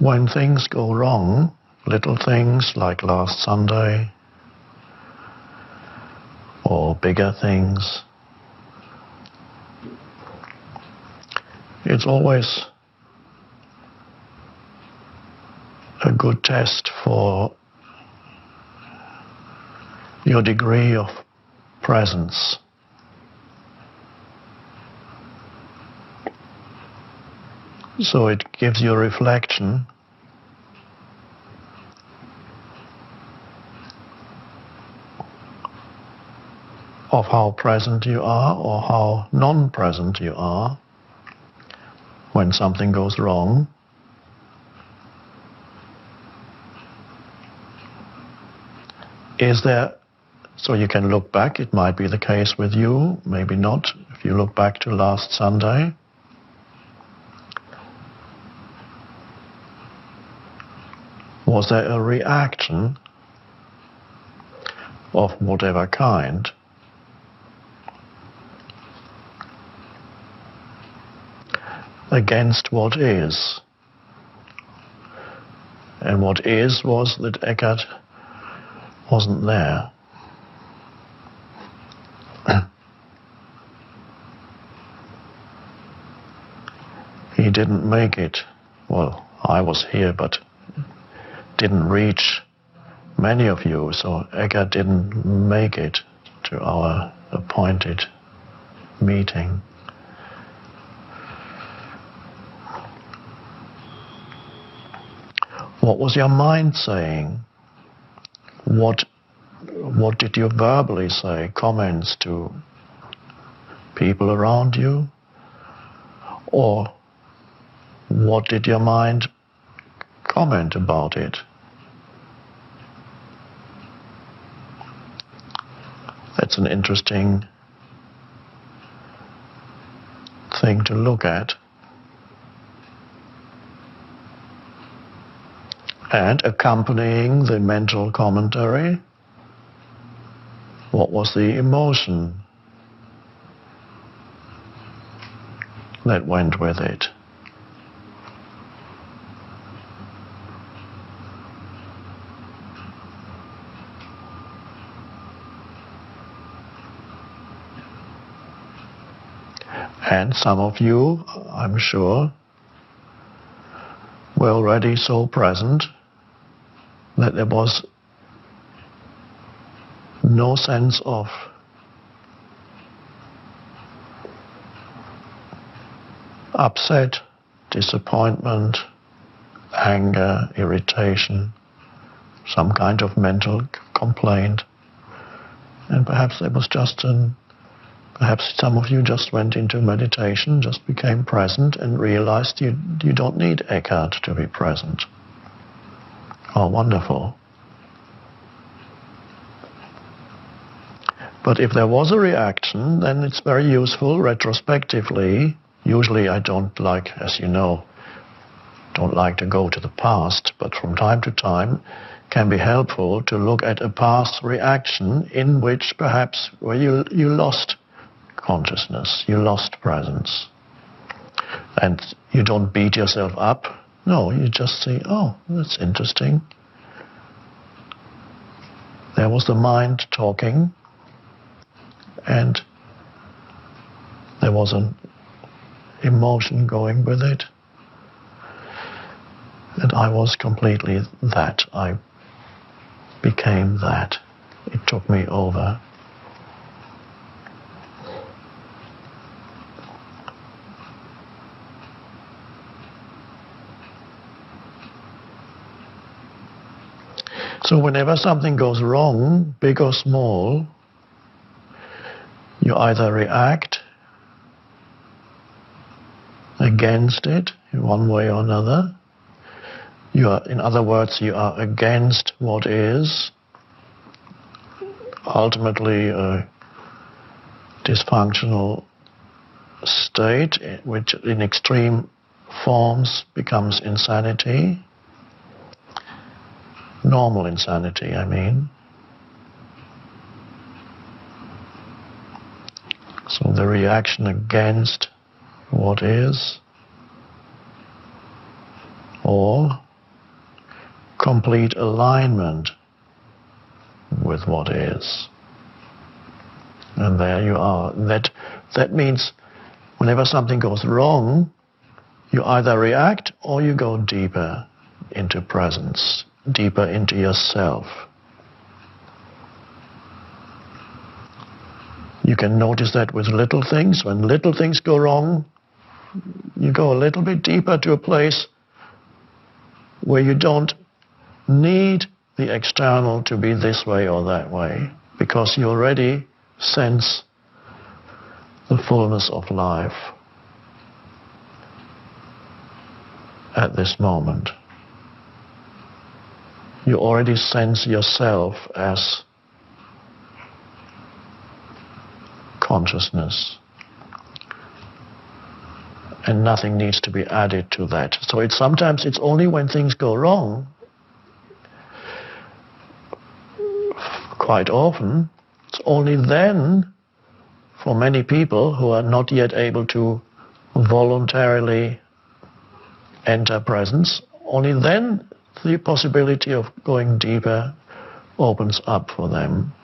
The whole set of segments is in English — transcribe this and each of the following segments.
When things go wrong, little things like last Sunday, or bigger things, it's always a good test for your degree of presence. So it gives you a reflection of how present you are or how non-present you are when something goes wrong. Is there, so you can look back, it might be the case with you, maybe not. If you look back to last Sunday, was there a reaction of whatever kind against what is? And what is was that Eckhart wasn't there. He didn't make it. Well, I was here, but didn't reach many of you, so Eckhart didn't make it to our appointed meeting. What was your mind saying? What did you verbally say? Comments to people around you? Or what did your mind comment about it? That's an interesting thing to look at. And accompanying the mental commentary, what was the emotion that went with it? And some of you, I'm sure, were already so present that there was no sense of upset, disappointment, anger, irritation, some kind of mental complaint. And perhaps there was just perhaps some of you just went into meditation, just became present and realized you don't need Eckhart to be present. Oh, wonderful. But if there was a reaction, then it's very useful retrospectively. Usually I don't like, as you know, don't like to go to the past, but from time to time can be helpful to look at a past reaction in which perhaps where you lost consciousness, you lost presence. And you don't beat yourself up. No, you just say, oh, that's interesting. There was the mind talking, and there was an emotion going with it. And I was completely that. I became that. It took me over. So whenever something goes wrong, big or small, you either react against it in one way or another. In other words, you are against what is, ultimately a dysfunctional state, which in extreme forms becomes insanity. Normal insanity, I mean. So the reaction against what is, or complete alignment with what is. And there you are. That means whenever something goes wrong, you either react or you go deeper into presence, deeper into yourself. You can notice that with little things. When little things go wrong, you go a little bit deeper to a place where you don't need the external to be this way or that way, because you already sense the fullness of life at this moment. You already sense yourself as consciousness, and nothing needs to be added to that. So sometimes it's only when things go wrong, quite often, it's only then, for many people who are not yet able to voluntarily enter presence, only then the possibility of going deeper opens up for them,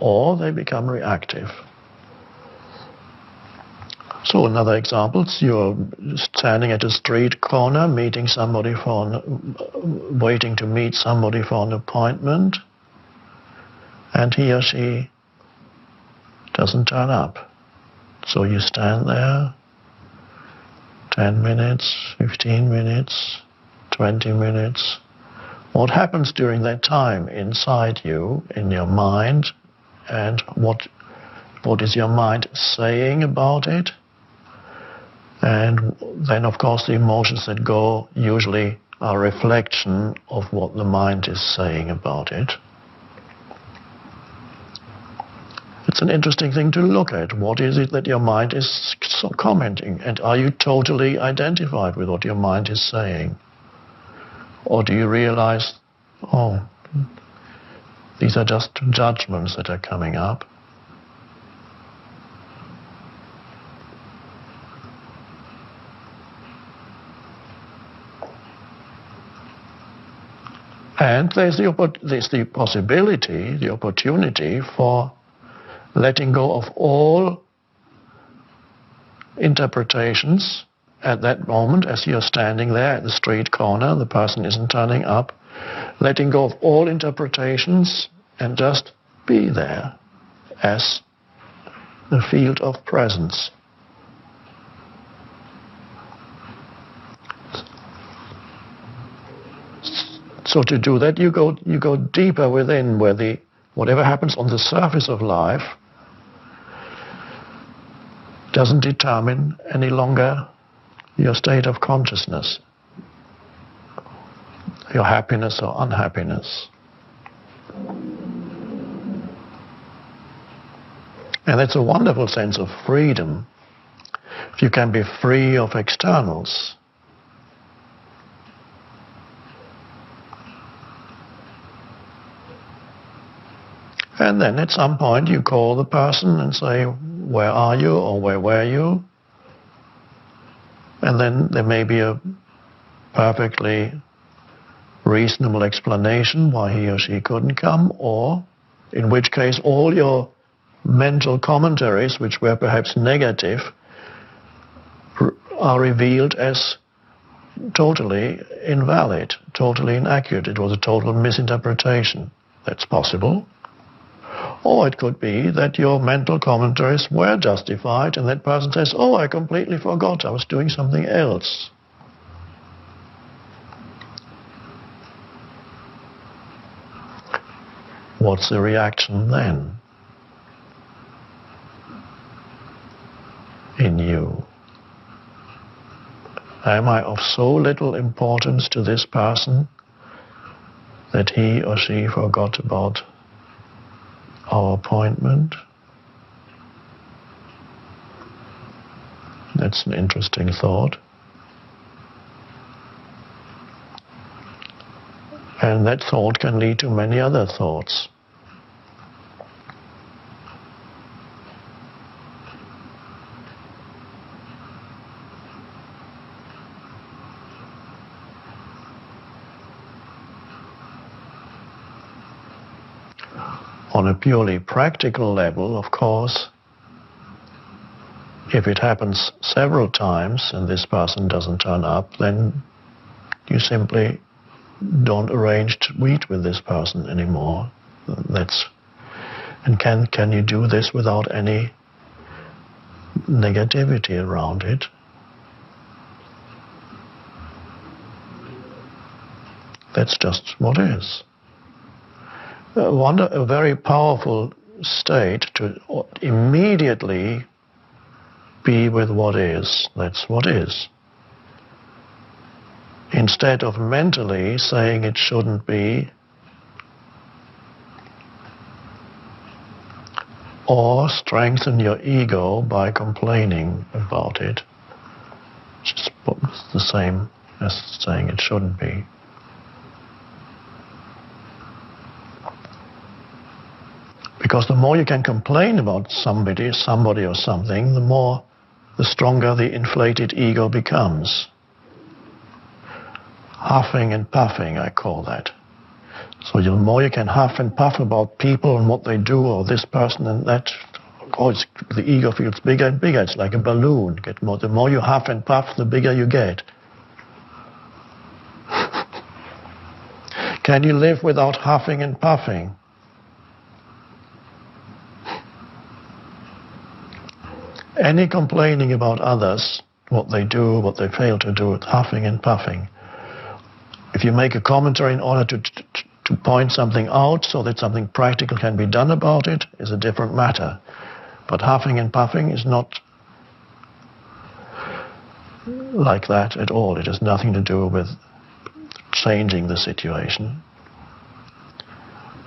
or they become reactive. So another example, you're standing at a street corner, waiting to meet somebody for an appointment, and he or she doesn't turn up. So you stand there 10 minutes, 15 minutes, 20 minutes. What happens during that time inside you, in your mind, and what is your mind saying about it? And then, of course, the emotions that go usually are a reflection of what the mind is saying about it. It's an interesting thing to look at. What is it that your mind is commenting? And are you totally identified with what your mind is saying? Or do you realize, oh, these are just judgments that are coming up? And there's the possibility, the opportunity for letting go of all interpretations at that moment as you're standing there at the street corner, the person isn't turning up, letting go of all interpretations and just be there as the field of presence. So to do that, you go deeper within, where whatever happens on the surface of life doesn't determine any longer your state of consciousness, your happiness or unhappiness. And it's a wonderful sense of freedom, if you can be free of externals. And then at some point you call the person and say, where are you, or where were you? And then there may be a perfectly reasonable explanation why he or she couldn't come, or in which case all your mental commentaries, which were perhaps negative, are revealed as totally invalid, totally inaccurate. It was a total misinterpretation. That's possible. Or it could be that your mental commentaries were justified and that person says, oh, I completely forgot, I was doing something else. What's the reaction then in you? Am I of so little importance to this person that he or she forgot about our appointment? That's an interesting thought. And that thought can lead to many other thoughts. On a purely practical level, of course, if it happens several times and this person doesn't turn up, then you simply don't arrange to meet with this person anymore. And can you do this without any negativity around it? That's just what is. A very powerful state to immediately be with what is. That's what is. Instead of mentally saying it shouldn't be, or strengthen your ego by complaining about it. It's the same as saying it shouldn't be. Because the more you can complain about somebody or something, the stronger the inflated ego becomes. Huffing and puffing, I call that. So the more you can huff and puff about people and what they do, or this person and that, the ego feels bigger and bigger. It's like a balloon. The more you huff and puff, the bigger you get. Can you live without huffing and puffing? Any complaining about others, what they do, what they fail to do, huffing and puffing. If you make a commentary in order to point something out so that something practical can be done about it, is a different matter. But huffing and puffing is not like that at all. It has nothing to do with changing the situation.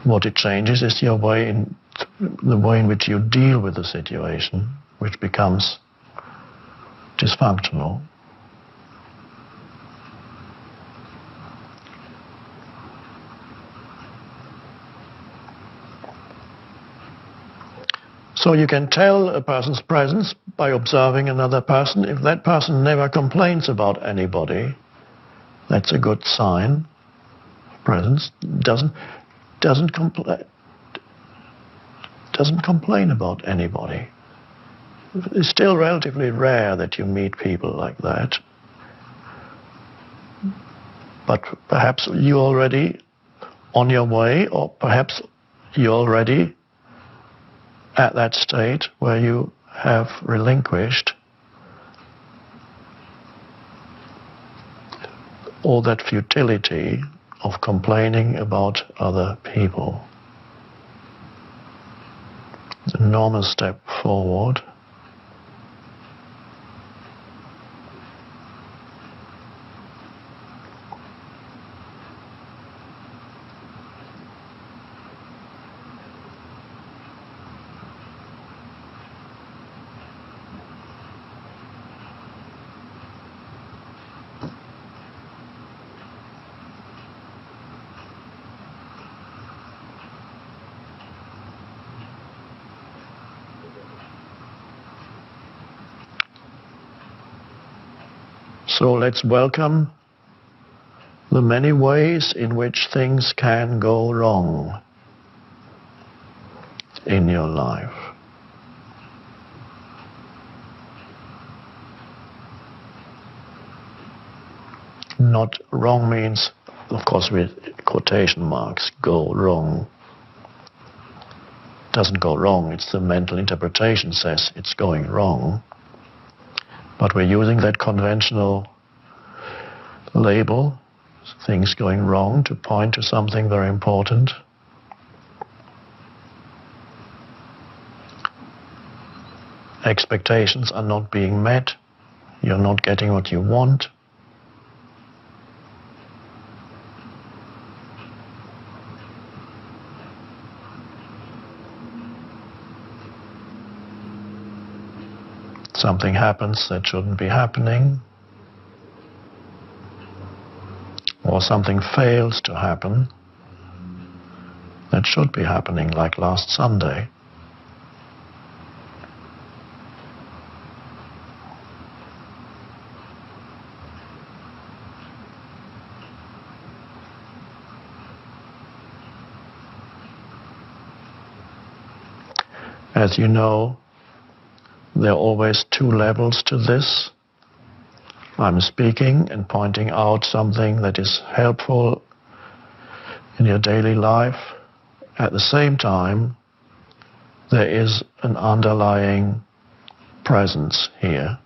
What it changes is the way in which you deal with the situation, which becomes dysfunctional. So you can tell a person's presence by observing another person. If that person never complains about anybody, that's a good sign. Presence doesn't complain about anybody. It's still relatively rare that you meet people like that. But perhaps you're already on your way, or perhaps you're already at that state where you have relinquished all that futility of complaining about other people. It's an enormous step forward. So let's welcome the many ways in which things can go wrong in your life. Not wrong means, of course, with quotation marks, go wrong. It doesn't go wrong, it's the mental interpretation says it's going wrong. But we're using that conventional label, things going wrong, to point to something very important. Expectations are not being met. You're not getting what you want. Something happens that shouldn't be happening, or something fails to happen that should be happening, like last Sunday. As you know, there are always two levels to this. I'm speaking and pointing out something that is helpful in your daily life. At the same time, there is an underlying presence here.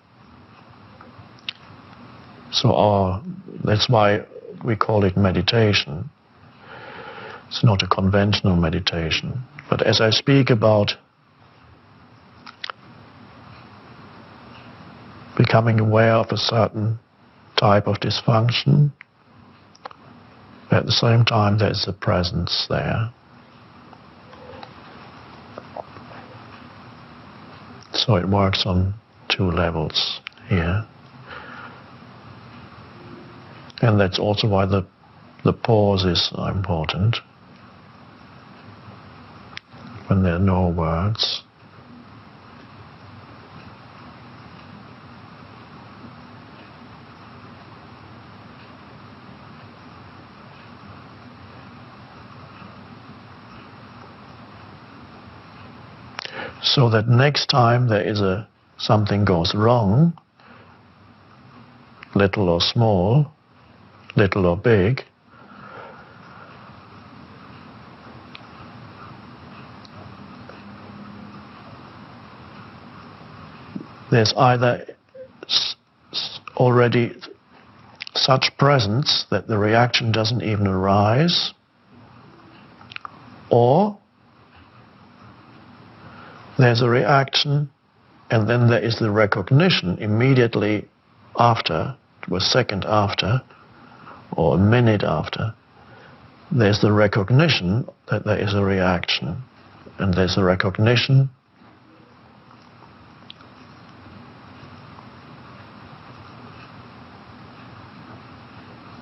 So that's why we call it meditation. It's not a conventional meditation. But as I speak about becoming aware of a certain type of dysfunction, at the same time there's a presence there. So it works on two levels here. And that's also why the pauses are important when there are no words. So that next time there is something goes wrong, little or small, little or big, there's either already such presence that the reaction doesn't even arise, or there's a reaction and then there is the recognition immediately after, a second after, or a minute after, there's the recognition that there is a reaction. And there's a recognition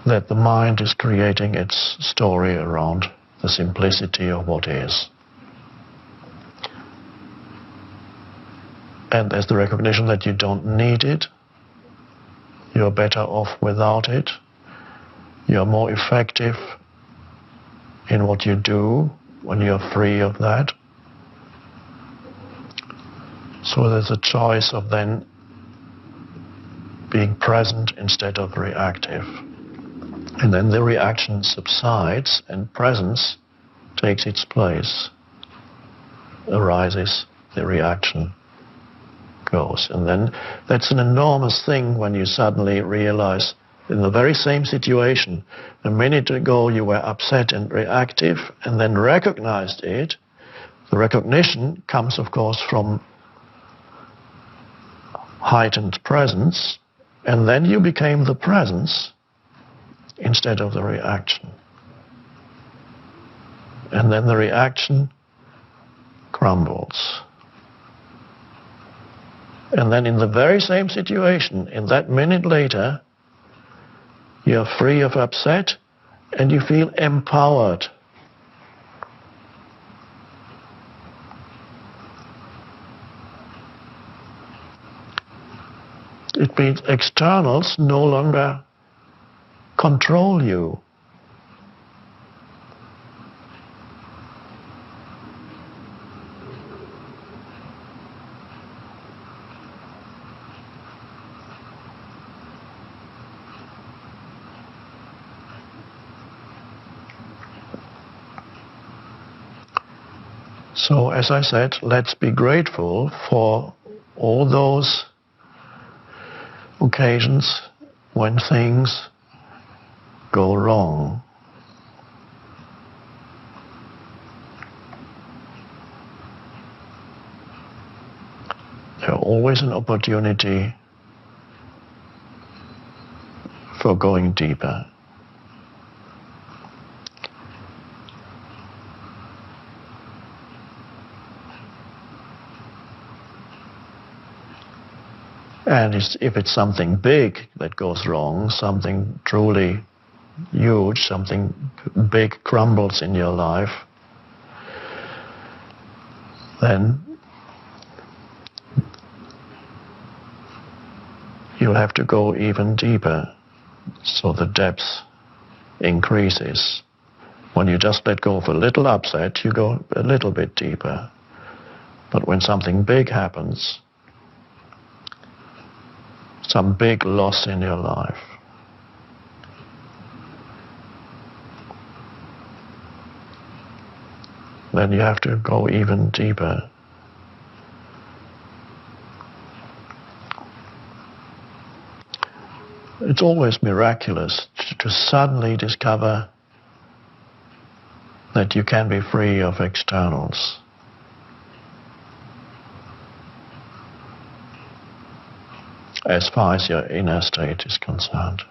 that the mind is creating its story around the simplicity of what is. And there's the recognition that you don't need it, you're better off without it, you're more effective in what you do when you're free of that. So there's a choice of then being present instead of reactive. And then the reaction subsides and presence takes its place, arises, the reaction goes. And then that's an enormous thing when you suddenly realize in the very same situation, a minute ago you were upset and reactive and then recognized it. The recognition comes, of course, from heightened presence, and then you became the presence instead of the reaction. And then the reaction crumbles. And then in the very same situation, in that minute later, you're free of upset and you feel empowered. It means externals no longer control you. So, as I said, let's be grateful for all those occasions when things go wrong. There's always an opportunity for going deeper. And if it's something big that goes wrong, something truly huge, something big crumbles in your life, then you'll have to go even deeper, so the depth increases. When you just let go of a little upset, you go a little bit deeper. But when something big happens, some big loss in your life, then you have to go even deeper. It's always miraculous to suddenly discover that you can be free of externals. As far as your inner state is concerned.